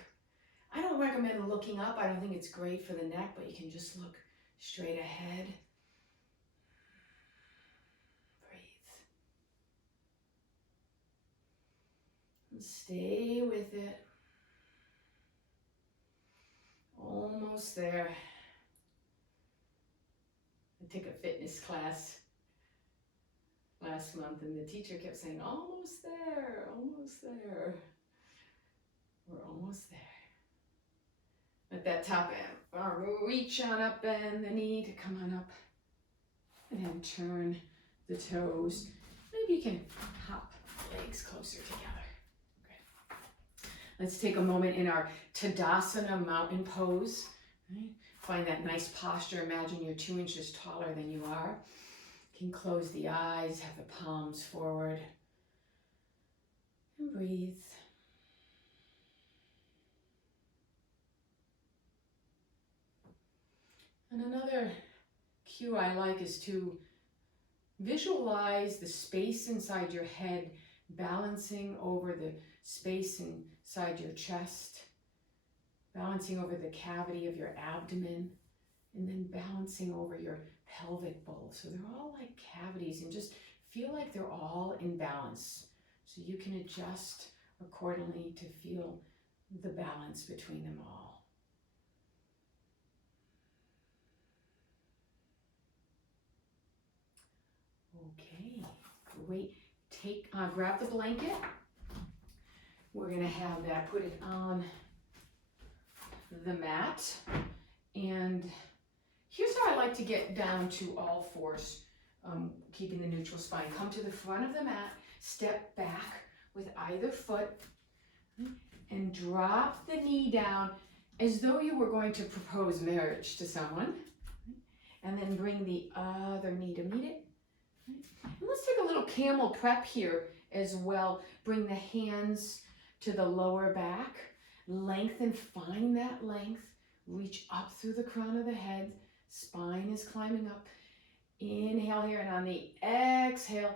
I don't recommend looking up. I don't think it's great for the neck, but you can just look straight ahead. Breathe. And stay with it. Almost there. I took a fitness class last month and the teacher kept saying, almost there, almost there. We're almost there. Let that top arm reach on up, bend the knee to come on up. And then turn the toes. Maybe you can hop legs closer together. Good. Let's take a moment in our Tadasana mountain pose. Right? Find that nice posture. Imagine you're 2 inches taller than you are. You can close the eyes, have the palms forward, and breathe. And another cue I like is to visualize the space inside your head balancing over the space inside your chest, balancing over the cavity of your abdomen. and then balancing over your pelvic bowl. So they're all like cavities, and just feel like they're all in balance. So you can adjust accordingly to feel the balance between them all. Okay, great. Grab the blanket. We're gonna have that, put it on the mat. And here's how I like to get down to all fours, keeping the neutral spine. Come to the front of the mat, step back with either foot, and drop the knee down as though you were going to propose marriage to someone. And then bring the other knee to meet it. And let's take a little camel prep here as well. Bring the hands to the lower back. Lengthen, find that length. Reach up through the crown of the head. Spine is climbing up. Inhale here, and on the exhale,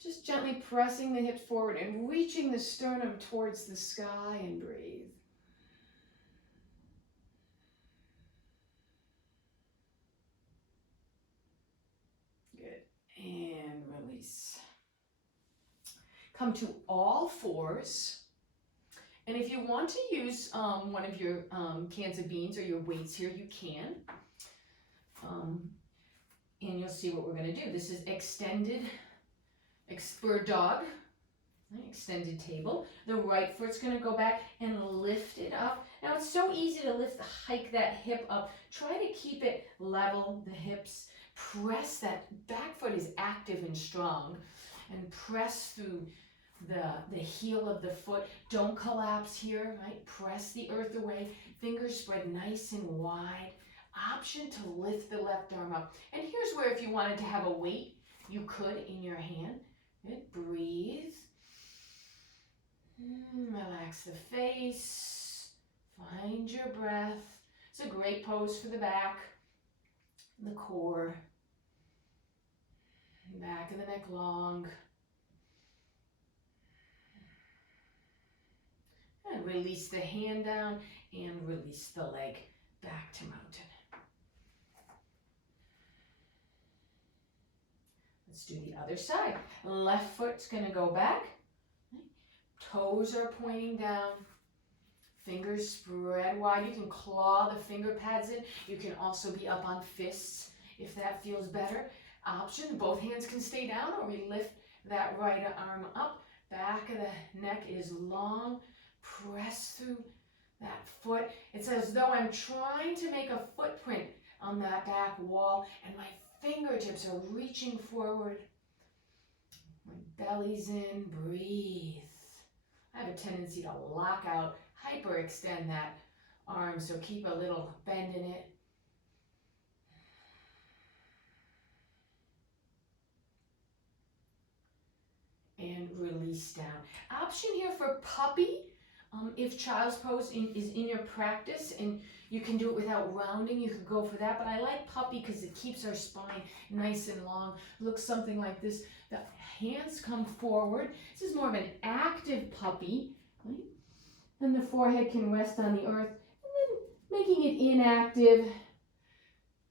just gently pressing the hips forward and reaching the sternum towards the sky, and breathe. Good. And release. Come to all fours. And if you want to use one of your cans of beans or your weights here, you can. And you'll see what we're going to do. This is extended bird dog, extended table. The right foot's going to go back and lift it up. Now it's so easy to hike that hip up. Try to keep it level, the hips. Press that back foot is active and strong, and press through the heel of the foot. Don't collapse here, right? Press the earth away. Fingers spread nice and wide. Option to lift the left arm up. And here's where if you wanted to have a weight, you could in your hand. Good. Breathe. Relax the face. Find your breath. It's a great pose for the back, the core, back of the neck long. And release the hand down and release the leg back to mountain. Let's do the other side. Left foot's going to go back. Toes are pointing down. Fingers spread wide. You can claw the finger pads in. You can also be up on fists if that feels better. Option, both hands can stay down, or we lift that right arm up. Back of the neck is long. Press through that foot. It's as though I'm trying to make a footprint on that back wall, and my fingertips are reaching forward. My belly's in. Breathe. I have a tendency to lock out, hyperextend that arm, so keep a little bend in it. And release down. Option here for puppy. If child's pose is in your practice and you can do it without rounding, you could go for that. But I like puppy because it keeps our spine nice and long. Looks something like this. The hands come forward. This is more of an active puppy. Right? And the forehead can rest on the earth. And then making it inactive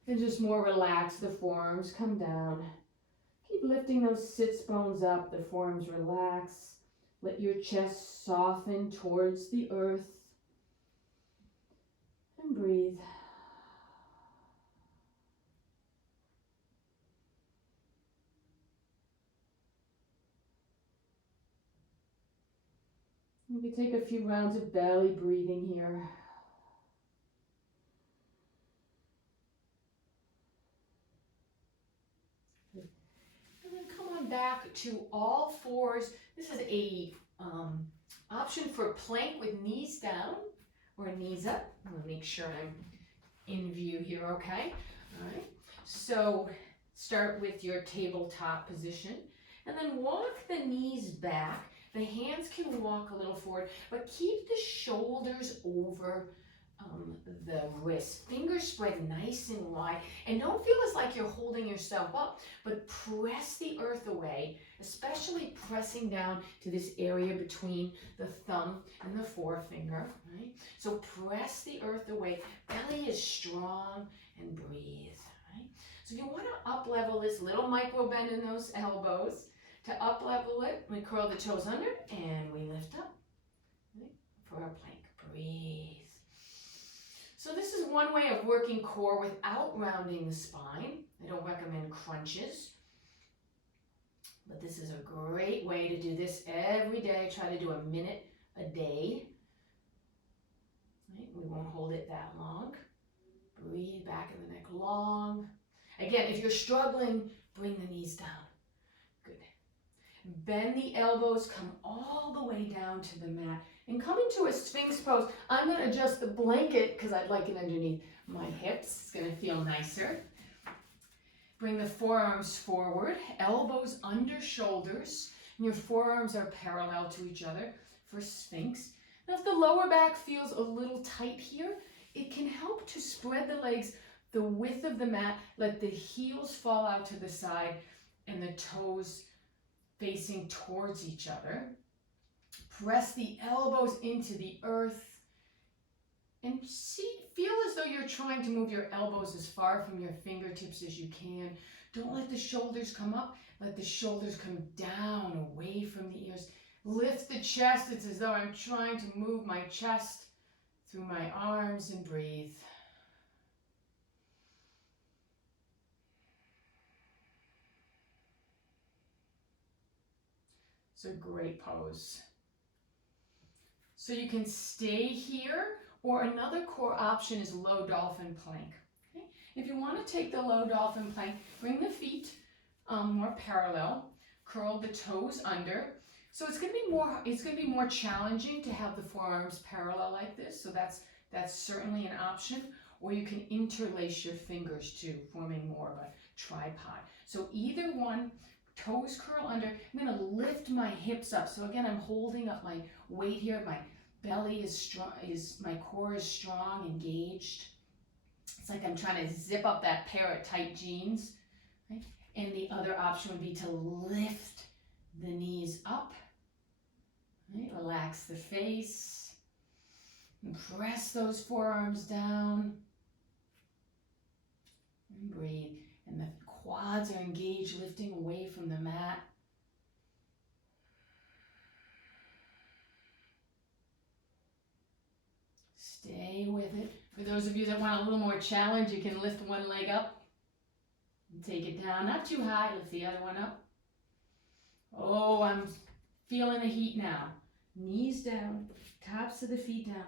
and just more relaxed. The forearms come down. Keep lifting those sits bones up. The forearms relax. Let your chest soften towards the earth. And breathe. Maybe take a few rounds of belly breathing here. And then come on back to all fours. This is a option for plank with knees down or knees up. I'm going to make sure I'm in view here, okay? All right. So start with your tabletop position and then walk the knees back. The hands can walk a little forward, but keep the shoulders over the wrist. Fingers spread nice and wide, and don't feel as like you're holding yourself up, but press the earth away, especially pressing down to this area between the thumb and the forefinger, right? So press the earth away, belly is strong, and breathe, right? So if you want to up level this, little micro bend in those elbows. To up level it, we curl the toes under and we lift up, right? For our plank. Breathe. So this is one way of working core without rounding the spine. I don't recommend crunches, but this is a great way to do this every day. Try to do a minute a day. Right? We won't hold it that long. Breathe, back of the neck long. Again, if you're struggling, bring the knees down. Good. Bend the elbows, come all the way down to the mat, and come into a Sphinx pose. I'm going to adjust the blanket because I'd like it underneath my hips. It's going to feel nicer. Bring the forearms forward, elbows under shoulders, and your forearms are parallel to each other for Sphinx. Now, if the lower back feels a little tight here, it can help to spread the legs the width of the mat. Let the heels fall out to the side and the toes facing towards each other. Press the elbows into the earth and feel as though you're trying to move your elbows as far from your fingertips as you can. Don't let the shoulders come up. Let the shoulders come down away from the ears. Lift the chest. It's as though I'm trying to move my chest through my arms, and breathe. It's a great pose. So you can stay here, or another core option is low dolphin plank. Okay? If you want to take the low dolphin plank, bring the feet more parallel, curl the toes under. So it's going to be more challenging to have the forearms parallel like this. So that's certainly an option. Or you can interlace your fingers too, forming more of a tripod. So either one. Toes curl under. I'm going to lift my hips up. So again, I'm holding up my weight here. My belly is strong, my core is strong, engaged. It's like I'm trying to zip up that pair of tight jeans. Right? And the other option would be to lift the knees up. Right? Relax the face. And press those forearms down. And breathe. And the quads are engaged, lifting away from the mat. Stay with it. For those of you that want a little more challenge, you can lift one leg up and take it down. Not too high, lift the other one up. Oh, I'm feeling the heat now. Knees down, tops of the feet down.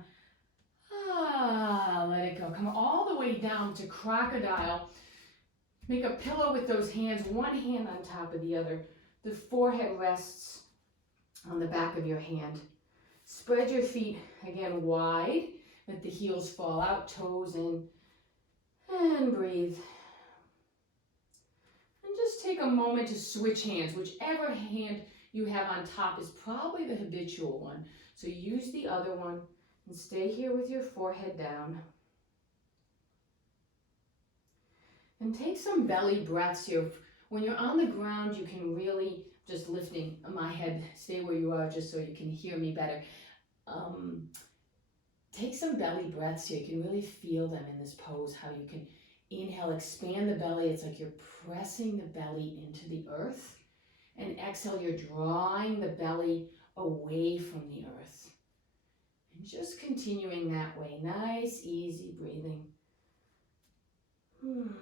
Let it go. Come all the way down to crocodile. Make a pillow with those hands, one hand on top of the other. The forehead rests on the back of your hand. Spread your feet again wide. Let the heels fall out, toes in, and breathe. And just take a moment to switch hands. Whichever hand you have on top is probably the habitual one. So use the other one and stay here with your forehead down. And take some belly breaths here. When you're on the ground, you can really, just lifting my head, stay where you are just so you can hear me better. Take some belly breaths here. You can really feel them in this pose, how you can inhale, expand the belly. It's like you're pressing the belly into the earth. And exhale, you're drawing the belly away from the earth. And just continuing that way. Nice, easy breathing. Good.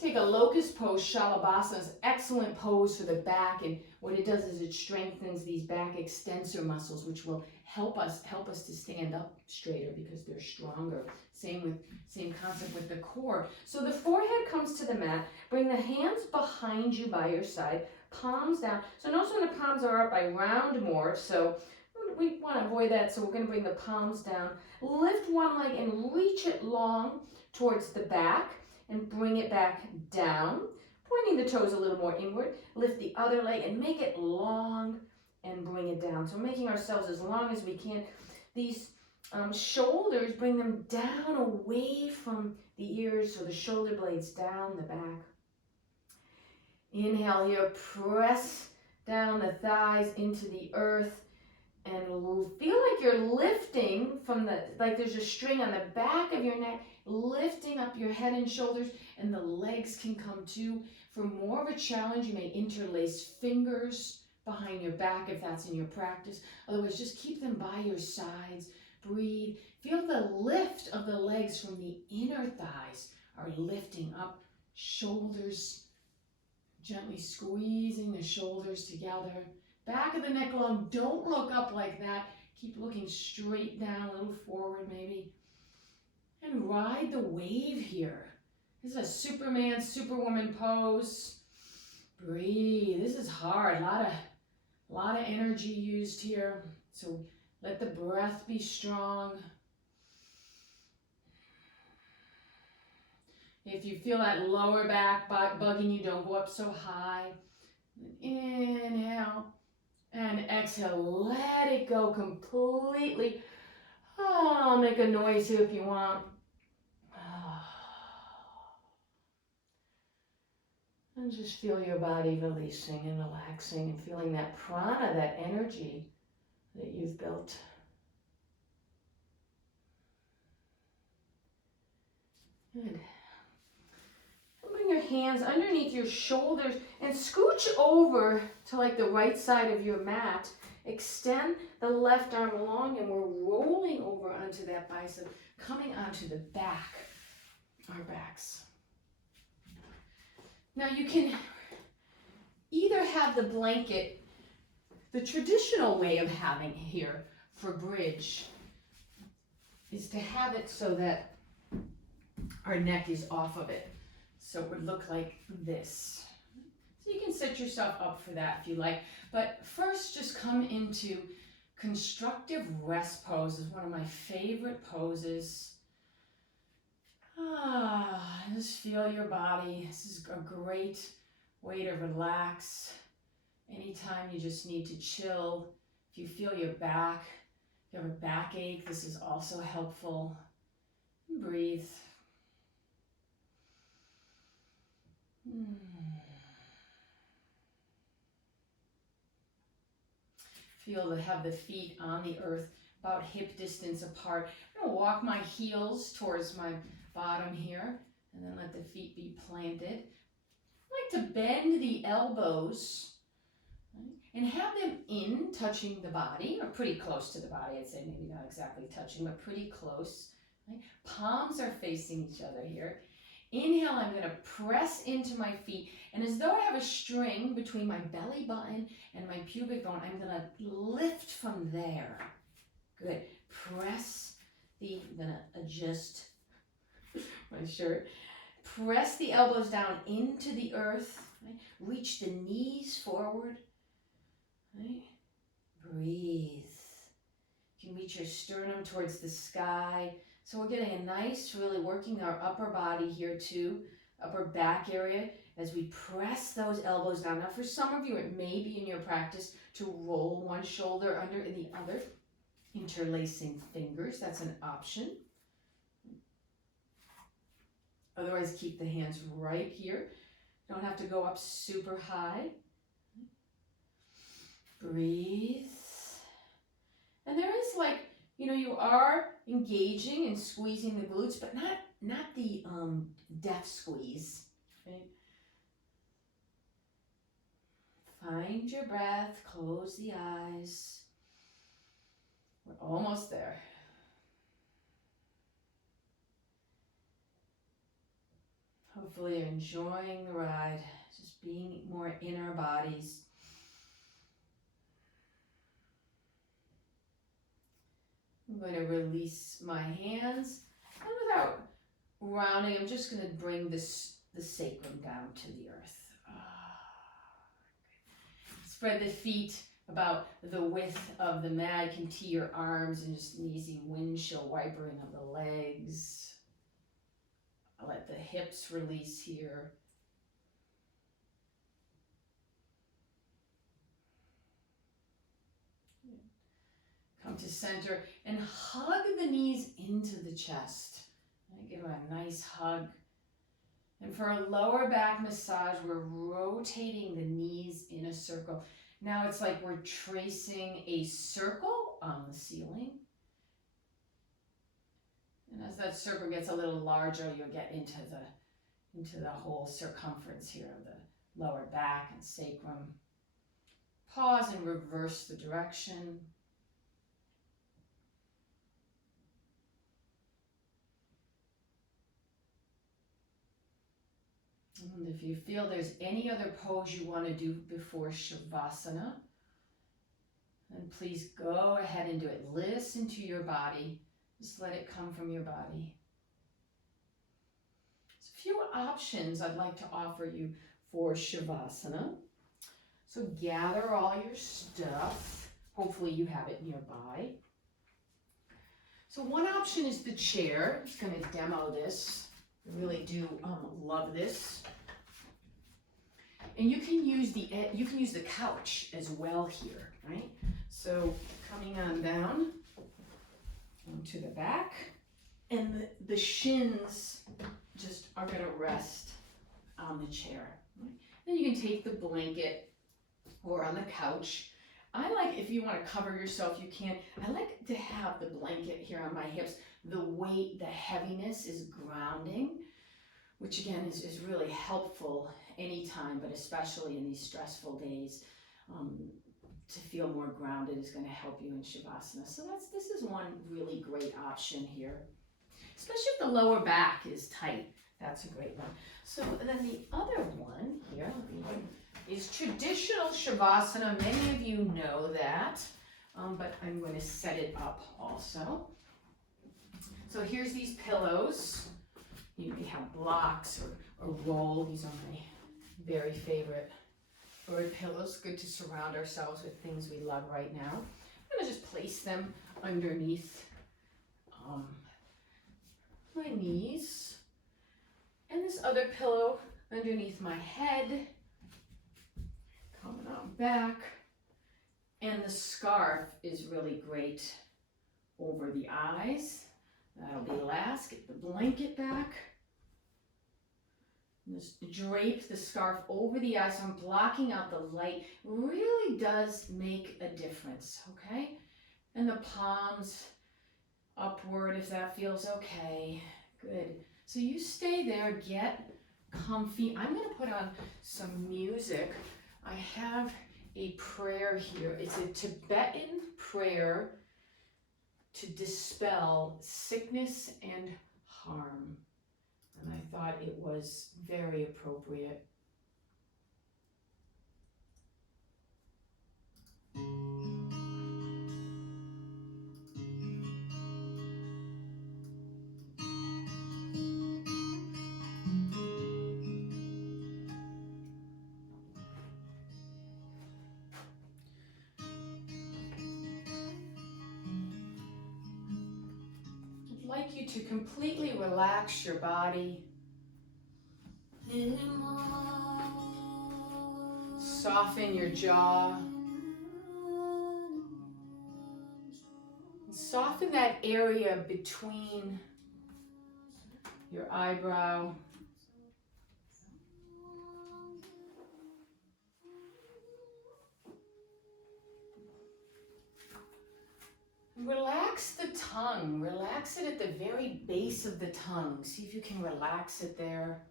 Take a locust pose. Shalabhasana is excellent pose for the back, and what it does is it strengthens these back extensor muscles, which will help us to stand up straighter because they're stronger. Same concept with the core. So the forehead comes to the mat. Bring the hands behind you by your side. palms down. So notice when the palms are up, I round more. So we want to avoid that. So we're going to bring the palms down. Lift one leg and reach it long towards the back and bring it back down. Pointing the toes a little more inward. Lift the other leg and make it long and bring it down. So making ourselves as long as we can. These shoulders, bring them down away from the ears, so the shoulder blades down the back. Inhale here, press down the thighs into the earth and feel like you're lifting from like there's a string on the back of your neck, lifting up your head and shoulders, and the legs can come too. For more of a challenge, you may interlace fingers behind your back if that's in your practice. Otherwise, just keep them by your sides. Breathe. Feel the lift of the legs from the inner thighs are lifting up. Shoulders, gently squeezing the shoulders together. Back of the neck long. Don't look up like that. Keep looking straight down, a little forward maybe. And ride the wave here. This is a Superman, Superwoman pose. Breathe. This is hard. A lot of energy used here. So let the breath be strong. If you feel that lower back bugging you, don't go up so high. Inhale and exhale. Let it go completely. Oh, make a noise here if you want. And just feel your body releasing and relaxing and feeling that prana, that energy that you've built. Good. And bring your hands underneath your shoulders and scooch over to like the right side of your mat. Extend the left arm long and we're rolling over onto that bicep, coming onto the back, our backs. Now you can either have the blanket, the traditional way of having here for bridge is to have it so that our neck is off of it. So it would look like this. So you can set yourself up for that if you like. But first just come into constructive rest pose. Is one of my favorite poses. Just feel your body. This is a great way to relax. Anytime you just need to chill. If you feel your back, if you have a backache, this is also helpful. Breathe. Feel to have the feet on the earth about hip distance apart. I'm going to walk my heels towards my bottom here and then let the feet be planted. I like to bend the elbows and have them in touching the body, or pretty close to the body. I'd say maybe not exactly touching, but pretty close. Right? Palms are facing each other here. Inhale, I'm going to press into my feet, and as though I have a string between my belly button and my pubic bone, I'm going to lift from there. Good. Press I'm going to adjust my shirt. Press the elbows down into the earth. Right? Reach the knees forward. Right? Breathe. You can reach your sternum towards the sky. So we're getting a nice, really working our upper body here too, upper back area, as we press those elbows down. Now for some of you, it may be in your practice to roll one shoulder under the other, interlacing fingers. That's an option. Otherwise, keep the hands right here. Don't have to go up super high. Breathe. And there is you are engaging and squeezing the glutes, but not the death squeeze. Right? Find your breath, close the eyes. We're almost there. Hopefully you're enjoying the ride, just being more in our bodies. I'm going to release my hands, and without rounding, I'm just going to bring the sacrum down to the earth. Spread the feet about the width of the mat. You can tee your arms and just an easy windshield wipering of the legs. I'll let the hips release here. Come to center and hug the knees into the chest. Give them a nice hug. And for a lower back massage, we're rotating the knees in a circle. Now it's like we're tracing a circle on the ceiling. And as that circle gets a little larger, you'll get into the whole circumference here of the lower back and sacrum. Pause and reverse the direction. And if you feel there's any other pose you want to do before Shavasana, then please go ahead and do it. Listen to your body. Just let it come from your body. There's a few options I'd like to offer you for Shavasana. So gather all your stuff. Hopefully you have it nearby. So one option is the chair. I'm just going to demo this. I really do love this. And you can use the couch as well here, right? So coming on down onto the back, and the shins just are going to rest on the chair. Right? Then you can take the blanket or on the couch. I like, if you want to cover yourself, you can. I like to have the blanket here on my hips. The weight, the heaviness is grounding, which again is really helpful anytime, but especially in these stressful days. To feel more grounded is going to help you in Shavasana. So this is one really great option here, especially if the lower back is tight. That's a great one. So then the other one here is traditional Shavasana. Many of you know that, but I'm going to set it up also. So here's these pillows. You may have blocks or roll. These are my very favorite bird pillows. Good to surround ourselves with things we love right now. I'm going to just place them underneath my knees. And this other pillow underneath my head. Coming on back. And the scarf is really great over the eyes. That'll be last. Get the blanket back. Just drape the scarf over the eyes. So I'm blocking out the light. Really does make a difference, okay? And the palms upward if that feels okay. Good. So you stay there, get comfy. I'm going to put on some music. I have a prayer here. It's a Tibetan prayer to dispel sickness and harm. And I thought it was very appropriate. I'd like you to completely relax your body. Soften your jaw. Soften that area between your eyebrow. Relax the tongue. Relax it at the very base of the tongue. See if you can relax it there.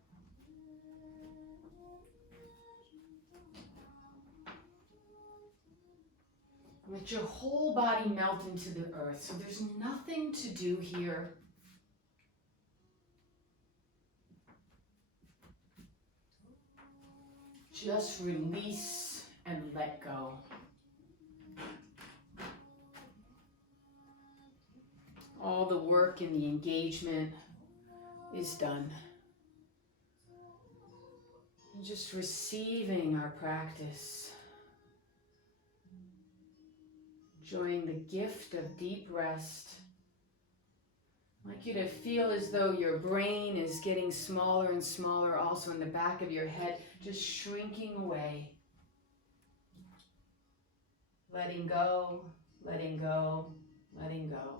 Let your whole body melt into the earth. So there's nothing to do here. Just release and let go. All the work and the engagement is done. And just receiving our practice. Enjoying the gift of deep rest. I'd like you to feel as though your brain is getting smaller and smaller, also in the back of your head, just shrinking away. Letting go, letting go, letting go.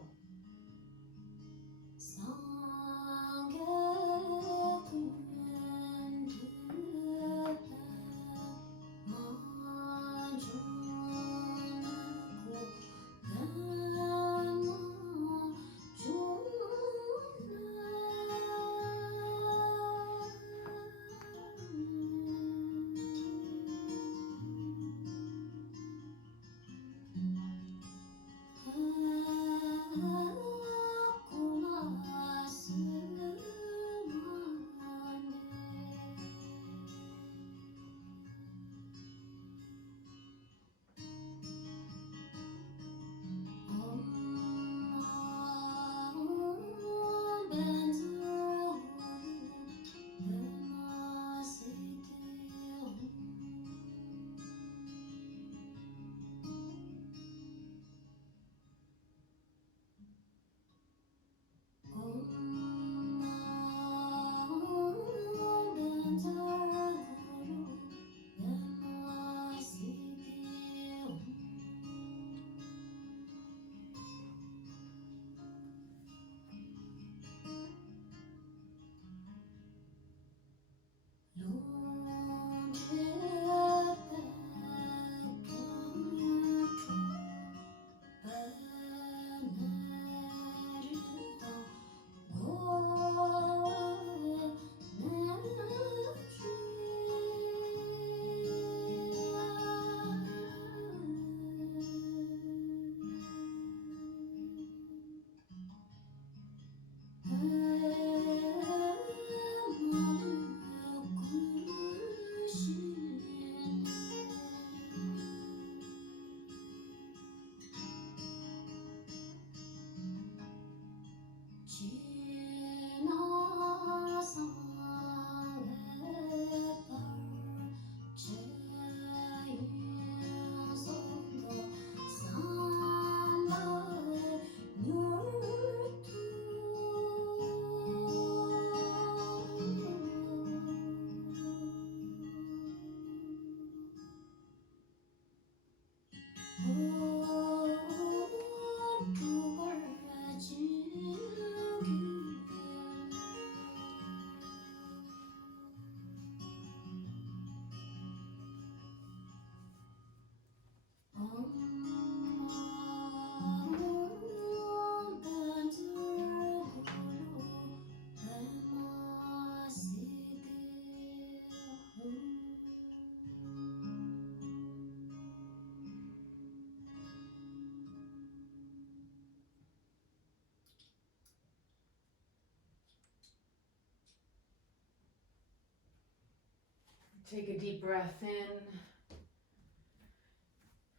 Take a deep breath in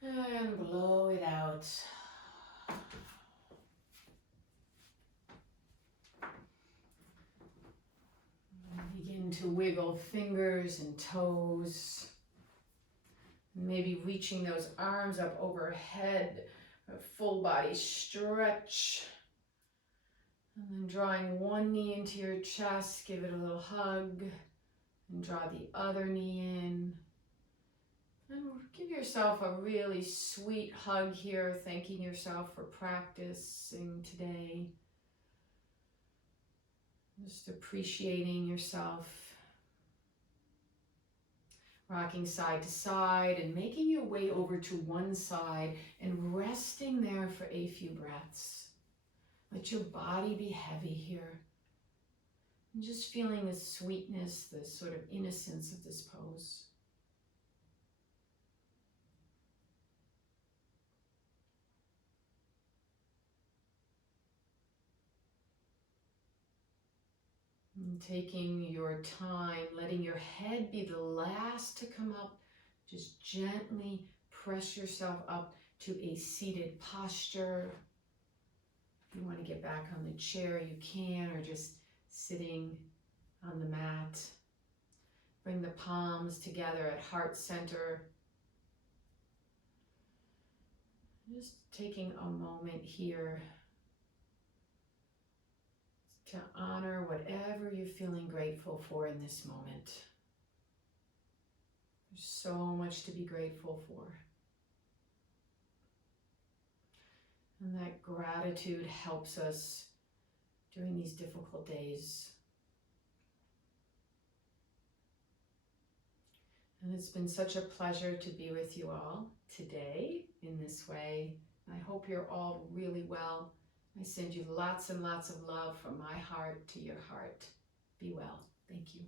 and blow it out. Begin to wiggle fingers and toes. Maybe reaching those arms up overhead, a full body stretch. And then drawing one knee into your chest, give it a little hug. And draw the other knee in. And give yourself a really sweet hug here, thanking yourself for practicing today. Just appreciating yourself. Rocking side to side and making your way over to one side and resting there for a few breaths. Let your body be heavy here. And just feeling the sweetness, the sort of innocence of this pose. And taking your time, letting your head be the last to come up. Just gently press yourself up to a seated posture. If you want to get back on the chair, you can, or just sitting on the mat. Bring the palms together at heart center. Just taking a moment here to honor whatever you're feeling grateful for in this moment. There's so much to be grateful for. And that gratitude helps us during these difficult days. And it's been such a pleasure to be with you all today in this way. I hope you're all really well. I send you lots and lots of love from my heart to your heart. Be well. Thank you.